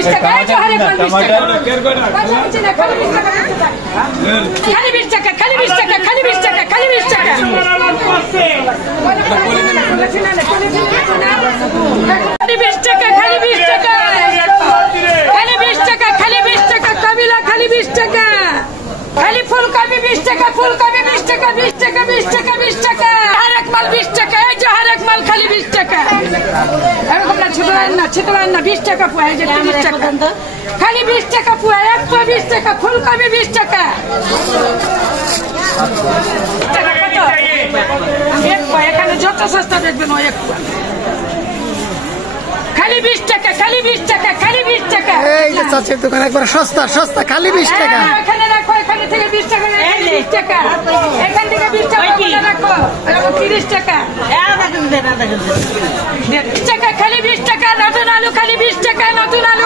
20 টাকা এই যে হরেক মাল 20 টাকা খালি 20 টাকা খালি 20 টাকা খালি 20 টাকা খালি 20 টাকা খালি 20 টাকা খালি 20 টাকা খালি 20 টাকা খালি 20 টাকা কবিলা খালি 20 টাকা খালি ফুলকপি 20 টাকা ফুলকপি 20 টাকা 20 টাকা 20 টাকা 20 টাকা হরেক মাল 20 টাকা এই যে হরেক মাল খালি 20 টাকা এরকম না ছোট না 20 টাকা পোয়া এই যে 30 টাকা খালি 20 টাকা পোয়া এক পোয়া 20 টাকা ফুলকপি 20 টাকা এক পোয়া এখানে যত সস্তা দেখবেন ওই এক পোয়া খালি 20 টাকা খালি 20 টাকা খালি 20 টাকা এই যে চাচির দোকান একবার সস্তা সস্তা খালি 20 টাকা এখানে রাখো এখানে থেকে 20 টাকা 20 টাকা এখান থেকে 20 টাকা রাখো 30 টাকা 20 টাকা খালি 20 টাকা নতুন আলু খালি 20 টাকা নতুন আলু